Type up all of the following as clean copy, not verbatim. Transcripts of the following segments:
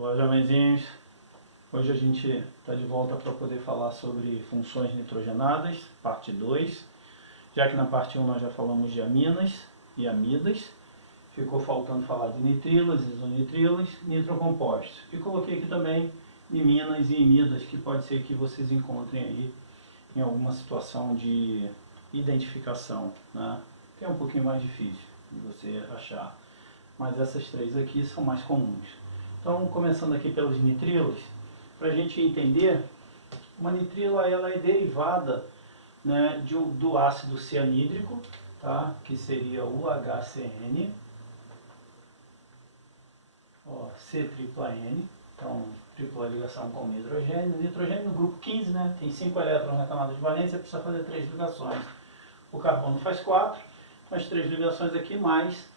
Olá, jovenzinhos. Hoje a gente está de volta para poder falar sobre funções nitrogenadas, parte 2. Já que na parte 1 nós já falamos de aminas e amidas, ficou faltando falar de nitrilas, isonitrilas, nitrocompostos. E coloquei aqui também iminas e imidas, que pode ser que vocês encontrem aí em alguma situação de identificação, né? Que é um pouquinho mais difícil de você achar. Mas essas três aqui são mais comuns. Então, começando aqui pelos nitrilos, para a gente entender, uma nitrila ela é derivada, né, do ácido cianídrico, tá? Que seria o HCN, ó, C-tripla-N, então tripla ligação com hidrogênio. Nitrogênio no grupo 15, né, tem 5 elétrons na camada de valência, você precisa fazer 3 ligações. O carbono faz 4, mais 3 ligações aqui, mais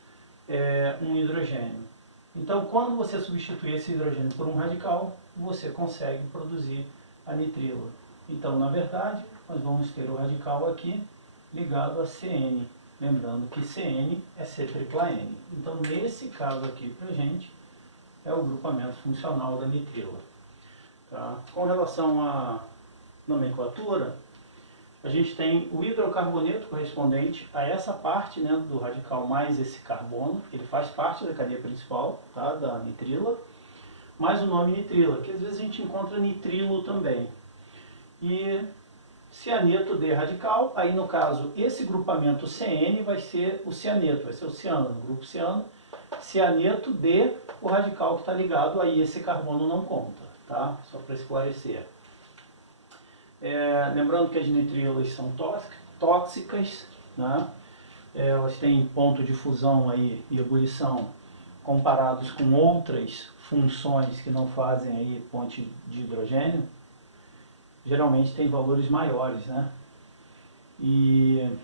um hidrogênio. Então, quando você substituir esse hidrogênio por um radical, você consegue produzir a nitrila. Então, na verdade, nós vamos ter o radical aqui ligado a CN. Lembrando que CN é C-tripla-N. Então, nesse caso aqui, para a gente, é o grupamento funcional da nitrila. Tá? Com relação à nomenclatura, a gente tem o hidrocarboneto correspondente a essa parte, né, do radical mais esse carbono. Ele faz parte da cadeia principal, tá, da nitrila, mais o nome nitrila, que às vezes a gente encontra nitrilo também. E cianeto de radical, aí no caso esse grupamento CN vai ser o cianeto, vai ser o ciano, no grupo ciano. Cianeto de o radical que está ligado, aí esse carbono não conta, tá? Só para esclarecer. Lembrando que as nitrilas são tóxicas, né? Elas têm ponto de fusão aí e ebulição comparados com outras funções que não fazem aí ponte de hidrogênio, geralmente tem valores maiores, né? E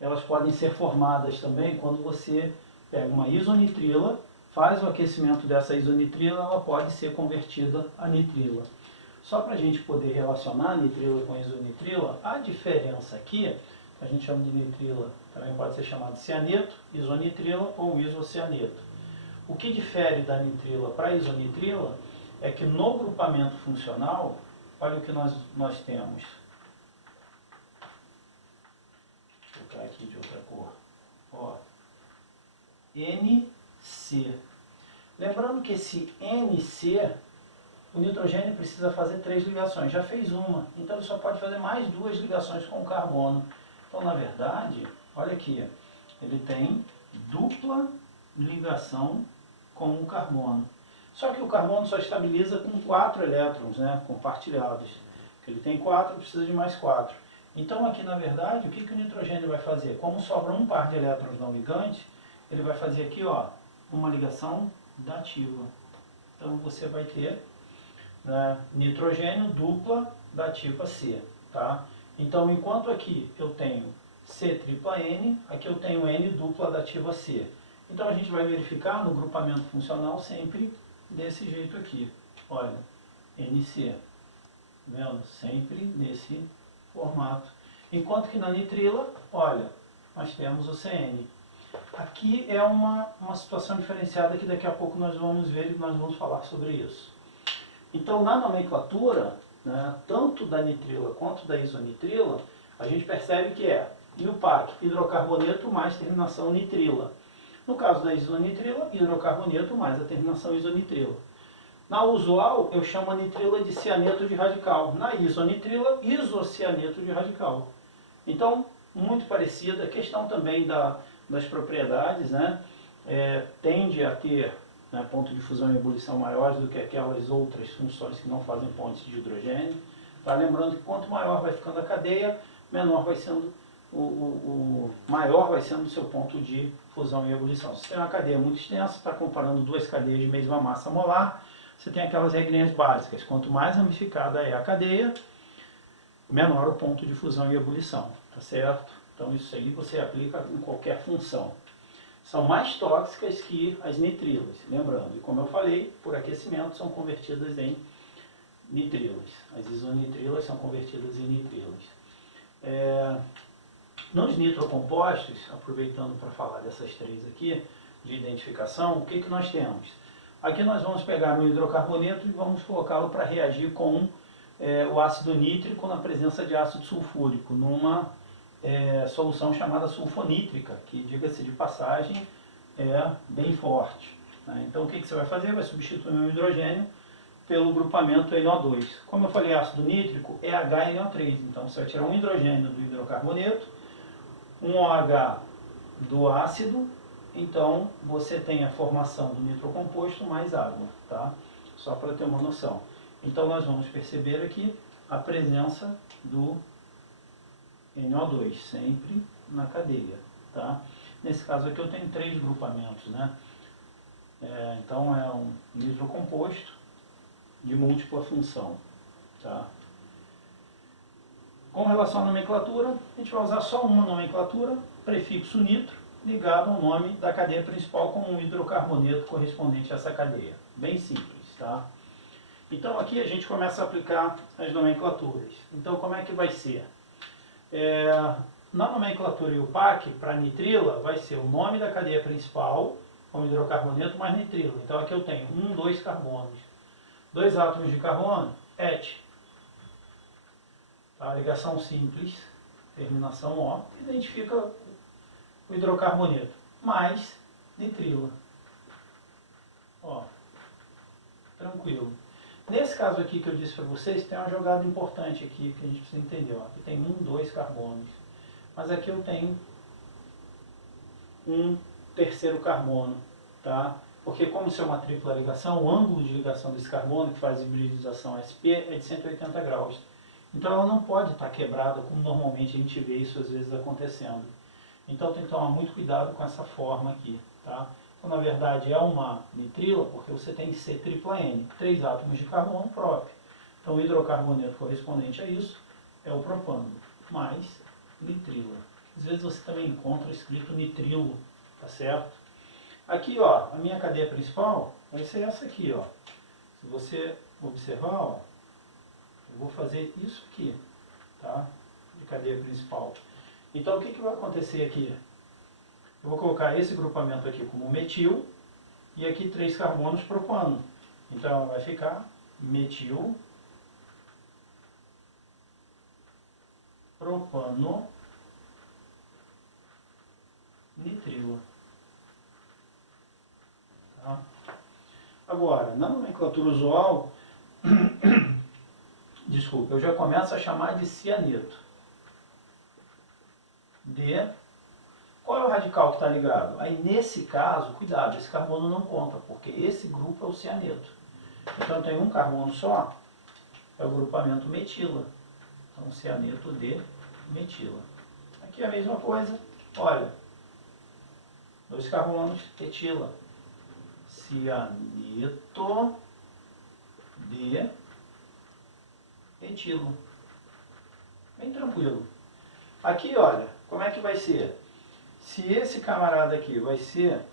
elas podem ser formadas também quando você pega uma isonitrila, faz o aquecimento dessa isonitrila, ela pode ser convertida a nitrila. Só para a gente poder relacionar nitrila com isonitrila, a diferença aqui, a gente chama de nitrila, também pode ser chamado de cianeto, isonitrila ou isocianeto. O que difere da nitrila para a isonitrila é que no grupamento funcional, olha o que nós temos. Vou colocar aqui de outra cor. Ó, NC. Lembrando que esse NC, o nitrogênio precisa fazer 3 ligações, já fez uma, então ele só pode fazer mais 2 ligações com o carbono. Então, na verdade, olha aqui, ele tem dupla ligação com o carbono. Só que o carbono só estabiliza com 4 elétrons, né, compartilhados. Ele tem 4, precisa de mais 4. Então, aqui, na verdade, o que o nitrogênio vai fazer? Como sobra um par de elétrons não ligantes, ele vai fazer aqui, ó, uma ligação dativa. Então, você vai ter nitrogênio dupla dativa C, tá? Então, enquanto aqui eu tenho C-tripla-N, aqui eu tenho N dupla dativa C. Então, a gente vai verificar no grupamento funcional sempre desse jeito aqui. Olha, NC, vendo? Sempre nesse formato. Enquanto que na nitrila, olha, nós temos o CN. Aqui é uma situação diferenciada que daqui a pouco nós vamos ver e nós vamos falar sobre isso. Então, na nomenclatura, né, tanto da nitrila quanto da isonitrila, a gente percebe que é IUPAC, hidrocarboneto mais terminação nitrila. No caso da isonitrila, hidrocarboneto mais a terminação isonitrila. Na usual, eu chamo a nitrila de cianeto de radical. Na isonitrila, isocianeto de radical. Então, muito parecida. A questão também das propriedades, né, tende a ter, né, ponto de fusão e ebulição maiores do que aquelas outras funções que não fazem pontes de hidrogênio. Tá? Lembrando que quanto maior vai ficando a cadeia, menor vai sendo maior vai sendo o seu ponto de fusão e ebulição. Se tem uma cadeia muito extensa, está comparando duas cadeias de mesma massa molar, você tem aquelas regrinhas básicas. Quanto mais ramificada é a cadeia, menor o ponto de fusão e ebulição. Tá certo? Então isso aí você aplica em qualquer função. São mais tóxicas que as nitrilas, lembrando. E como eu falei, por aquecimento são convertidas em nitrilas. As isonitrilas são convertidas em nitrilas. Nos nitrocompostos, aproveitando para falar dessas três aqui, de identificação, o que nós temos? Aqui nós vamos pegar um hidrocarboneto e vamos colocá-lo para reagir com o ácido nítrico na presença de ácido sulfúrico, numa solução chamada sulfonítrica, que, diga-se de passagem, é bem forte. Né? Então o que você vai fazer? Vai substituir o hidrogênio pelo grupamento NO2. Como eu falei, ácido nítrico é HNO3, então você vai tirar um hidrogênio do hidrocarboneto, um OH do ácido, então você tem a formação do nitrocomposto mais água, tá? Só para ter uma noção. Então nós vamos perceber aqui a presença do NO2, sempre na cadeia, tá? Nesse caso aqui eu tenho 3 grupamentos, né? Então é um nitrocomposto de múltipla função, tá? Com relação à nomenclatura, a gente vai usar só uma nomenclatura, prefixo nitro, ligado ao nome da cadeia principal como um hidrocarboneto correspondente a essa cadeia. Bem simples, tá? Então aqui a gente começa a aplicar as nomenclaturas. Então como é que vai ser? Na nomenclatura IUPAC, para nitrila, vai ser o nome da cadeia principal, como hidrocarboneto, mais nitrila. Então aqui eu tenho 2 carbonos. 2 átomos de carbono, et. Tá? Ligação simples, terminação O, identifica o hidrocarboneto, mais nitrila. Ó, tranquilo. Nesse caso aqui que eu disse para vocês, tem uma jogada importante aqui que a gente precisa entender. Ó. Aqui tem 2 carbonos, mas aqui eu tenho um terceiro carbono, tá? Porque como isso é uma tripla ligação, o ângulo de ligação desse carbono, que faz hibridização SP, é de 180 graus. Então ela não pode estar quebrada, como normalmente a gente vê isso às vezes acontecendo. Então tem que tomar muito cuidado com essa forma aqui, tá? Então na verdade é uma nitrila, porque você tem C tripla N, 3 átomos de carbono próprio. Então o hidrocarboneto correspondente a isso é o propano, mais nitrila. Às vezes você também encontra escrito nitrilo, tá certo? Aqui, ó, a minha cadeia principal vai ser essa aqui, ó. Se você observar, ó, eu vou fazer isso aqui, tá? De cadeia principal. Então, o que vai acontecer aqui? Eu vou colocar esse grupamento aqui como metil e aqui 3 carbonos propano. Então, vai ficar metil, propano, nitrilo. Tá? Agora, na nomenclatura usual, desculpa, eu já começo a chamar de cianeto. Qual é o radical que está ligado? Aí nesse caso, cuidado, esse carbono não conta, porque esse grupo é o cianeto. Então tem um carbono só, é o grupamento metila. Então cianeto de metila. Aqui é a mesma coisa, olha, 2 carbonos, etila. Cianeto de etilo. Bem tranquilo. Aqui, olha, como é que vai ser? Se esse camarada aqui vai ser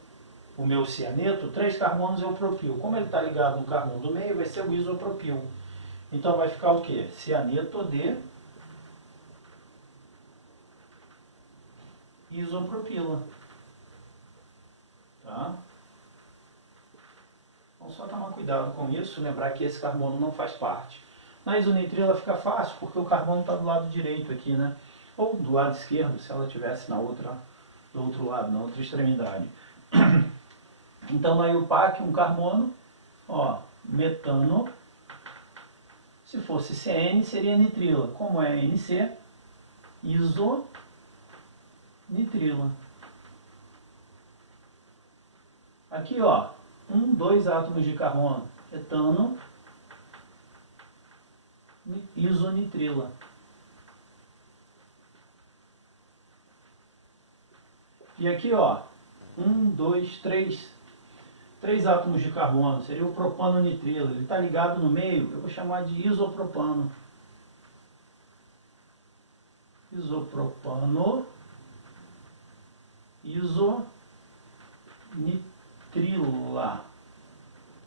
o meu cianeto, 3 carbonos é o propil. Como ele está ligado no carbono do meio, vai ser o isopropil. Então vai ficar o quê? Cianeto de isopropila. Tá? Então só tomar cuidado com isso, lembrar que esse carbono não faz parte. Na isonitrila fica fácil, porque o carbono está do lado direito aqui, né? Ou do lado esquerdo, se ela estivesse do outro lado, na outra extremidade. Então na IUPAC, um carbono, ó, metano. Se fosse CN, seria nitrila. Como é NC, isonitrila. Aqui, ó, 2 átomos de carbono, etano, isonitrila. E aqui, ó, 3 átomos de carbono, seria o propano nitrilo. Ele está ligado no meio, eu vou chamar de isopropano. Isopropano, isonitrila.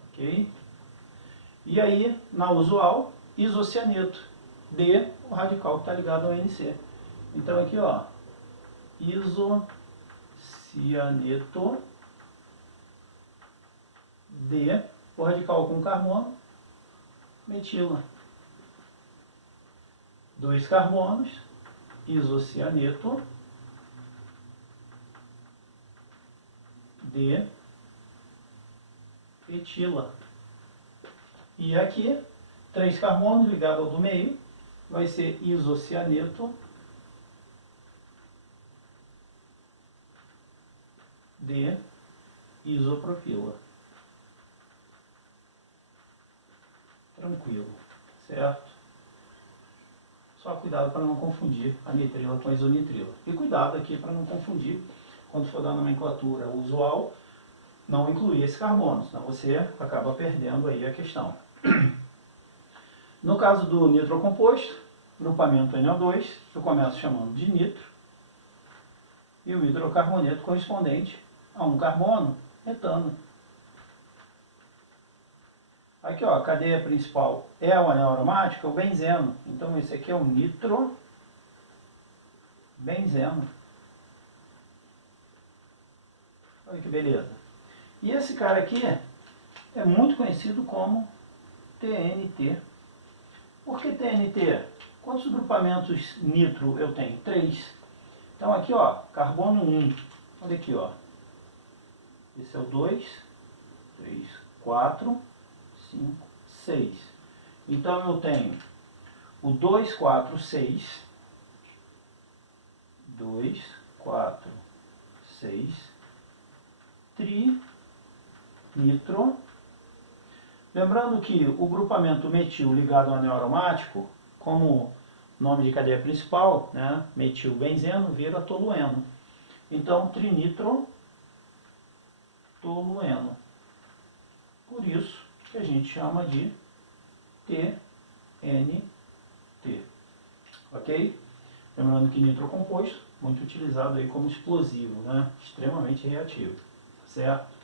Ok? E aí, na usual, isocianeto. D, o radical que está ligado ao NC. Então aqui, ó, isocianeto D, o radical com carbono, metila. 2 carbonos, isocianeto, D, etila. E aqui, 3 carbonos ligados ao do meio, vai ser isocianeto, D, isopropila. Tranquilo, certo? Só cuidado para não confundir a nitrila com a isonitrila. E cuidado aqui para não confundir, quando for dar nomenclatura usual, não incluir esse carbono, senão você acaba perdendo aí a questão. No caso do nitrocomposto, grupamento NO2, eu começo chamando de nitro, e o hidrocarboneto correspondente a um carbono, metano. Aqui, ó, a cadeia principal é o anel aromático, é o benzeno. Então, esse aqui é o nitrobenzeno. Olha que beleza. E esse cara aqui é muito conhecido como TNT. Por que TNT? Quantos grupamentos nitro eu tenho? 3. Então, aqui, ó, carbono 1. Olha aqui, ó. Esse é o 2, 3, 4, 5, 6. Então eu tenho o 2, 4, 6. 2, 4, 6. Trinitro. Lembrando que o grupamento metil ligado ao anel aromático, como nome de cadeia principal, né, metilbenzeno, vira tolueno. Então, trinitro tolueno. Por isso que a gente chama de TNT. Ok? Lembrando que nitrocomposto, muito utilizado aí como explosivo, né? Extremamente reativo. Certo?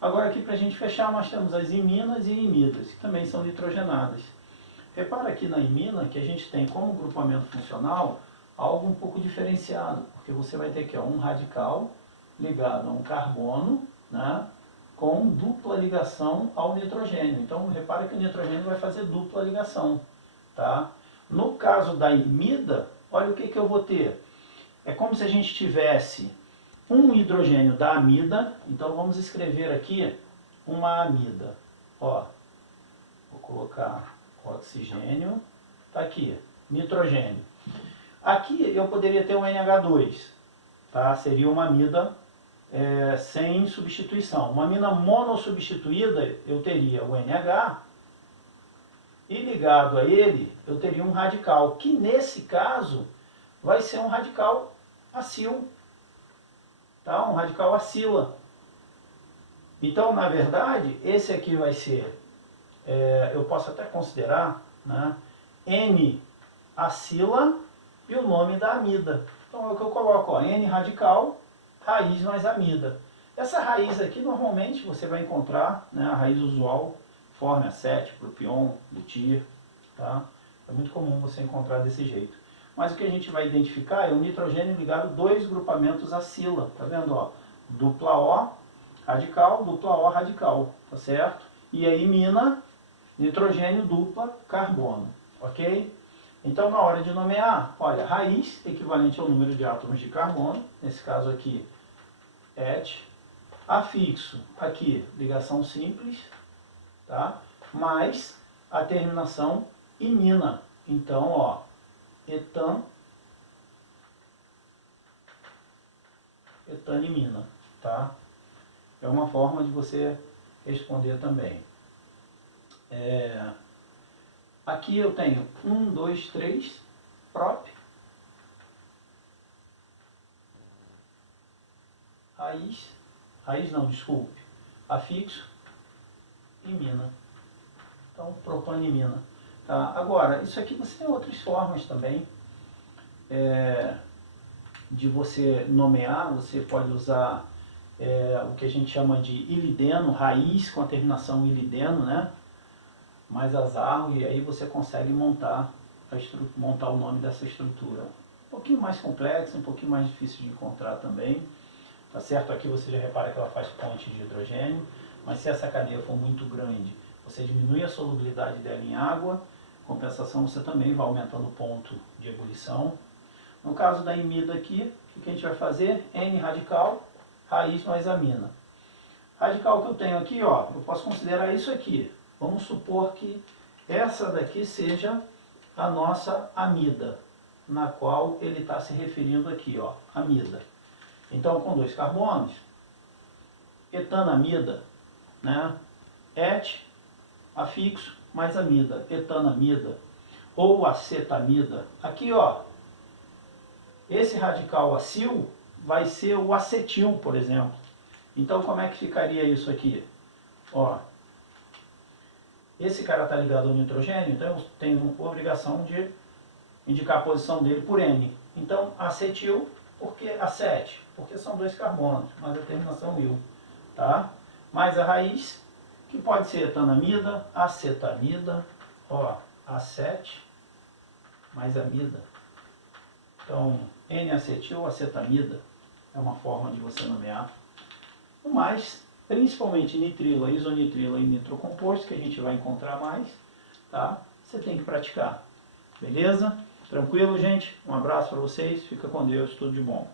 Agora aqui para a gente fechar, nós temos as iminas e imidas, que também são nitrogenadas. Repara aqui na imina que a gente tem como grupamento funcional algo um pouco diferenciado, porque você vai ter aqui ó, um radical ligado a um carbono, né, com dupla ligação ao nitrogênio. Então, repara que o nitrogênio vai fazer dupla ligação. Tá? No caso da imida, olha o que eu vou ter. É como se a gente tivesse um hidrogênio da amida. Então, vamos escrever aqui uma amida. Ó, vou colocar oxigênio. Está aqui, nitrogênio. Aqui eu poderia ter um NH2. Tá? Seria uma amida sem substituição. Uma amina monossubstituída, eu teria o NH, e ligado a ele, eu teria um radical, que nesse caso vai ser um radical acil, tá? Um radical acila. Então, na verdade, esse aqui vai ser, eu posso até considerar, né, N-acila e o nome da amida. Então é o que eu coloco, ó, N radical, raiz mais amida. Essa raiz aqui, normalmente, você vai encontrar, né, a raiz usual, fórmia 7, propion, butir, tá? É muito comum você encontrar desse jeito. Mas o que a gente vai identificar é o nitrogênio ligado a 2 grupamentos acila, tá vendo, ó? Dupla O, radical, tá certo? E aí, imina, nitrogênio, dupla, carbono, ok? Então, na hora de nomear, olha, raiz equivalente ao número de átomos de carbono, nesse caso aqui, et, afixo, aqui, ligação simples, tá? Mais a terminação imina. Então, ó, etanimina, tá? É uma forma de você responder também. Aqui eu tenho 1, 2, 3, prop, raiz não, desculpe, afixo, imina. Então, propanimina. Tá? Agora, isso aqui você tem outras formas também de você nomear. Você pode usar o que a gente chama de ilideno, raiz com a terminação ilideno, né? Mais azarro, e aí você consegue montar o nome dessa estrutura. Um pouquinho mais complexo, um pouquinho mais difícil de encontrar também. Tá certo? Aqui você já repara que ela faz ponte de hidrogênio, Mas se essa cadeia for muito grande, você diminui a solubilidade dela em água, compensação você também vai aumentando o ponto de ebulição. No caso da imida aqui, o que a gente vai fazer? N radical, raiz mais amina. Radical que eu tenho aqui, ó, eu posso considerar isso aqui. Vamos supor que essa daqui seja a nossa amida, na qual ele está se referindo aqui, ó, amida. Então, com 2 carbonos, etanamida, né? Et, afixo, mais amida, etanamida, ou acetamida. Aqui, ó, esse radical acil vai ser o acetil, por exemplo. Então, como é que ficaria isso aqui? Ó, esse cara está ligado ao nitrogênio, então eu tenho a obrigação de indicar a posição dele por N. Então, acetil, porque acete, porque são 2 carbonos, mas a terminação il, tá? Mais a raiz, que pode ser etanamida, acetamida, ó, acete, mais amida. Então, N-acetil, acetamida, é uma forma de você nomear. O mais, principalmente nitrila, isonitrila e nitrocomposto, que a gente vai encontrar mais, tá? Você tem que praticar. Beleza? Tranquilo, gente? Um abraço para vocês, fica com Deus, tudo de bom.